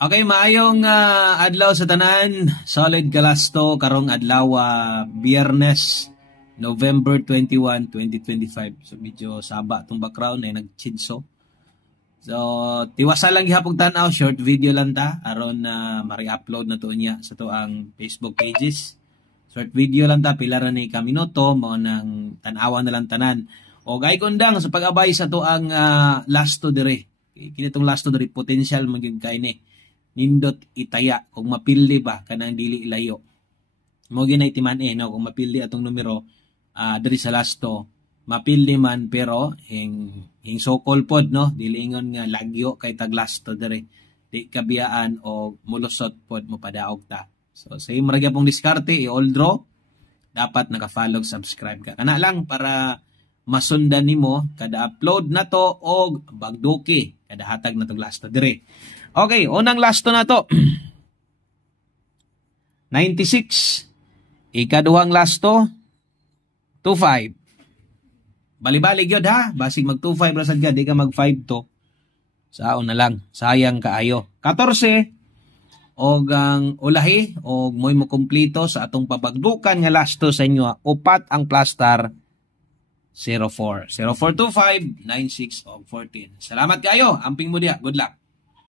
Okay, maayong adlaw sa tanan. Solid Kalasto karong adlaw Biyernes, November 21, 2025. So medyo saba tong background ay nagchidso. So tiwasa lang gihapon tanaw, short video lang ta aron na mari-upload na to niya sa to ang Facebook pages. Short video lang ta, pila ra ni ka minuto mao nang tan-awan na lang tanan. O gay kundang sa pag-abay sa to ang last to dire. Kini tong last to dire potential maging kay ni nindot itaya kung mapildi ba kanang dili ilayo. Mo ginay timan no kung mapildi atong numero diri sa lasto mapildi man pero hing sokol pod no dili ingon nga lagyo kay tag lasto diri di kabiyaan o mulusot pod mo padaog ta. So sa imong ra pong diskarte i-all draw dapat naka-follow subscribe ka kana lang para masundan nimo kada upload na to og bagduki kada hatag na tong lasto diri. Okay, unang lasto na to. 96. Ikaduhang lasto, 25. Bali-bali gyud ha, basig mag 25 ra sad ka, di ka mag 5 to. Saon na lang, sayang kaayo. 14. Og ang ulahi og moy mo kumpleto sa atong pabagdukan nga lasto sa inyo, upat ang plastar 04. 0425 96 og 14. Salamat kayo, amping mo dia. Good luck.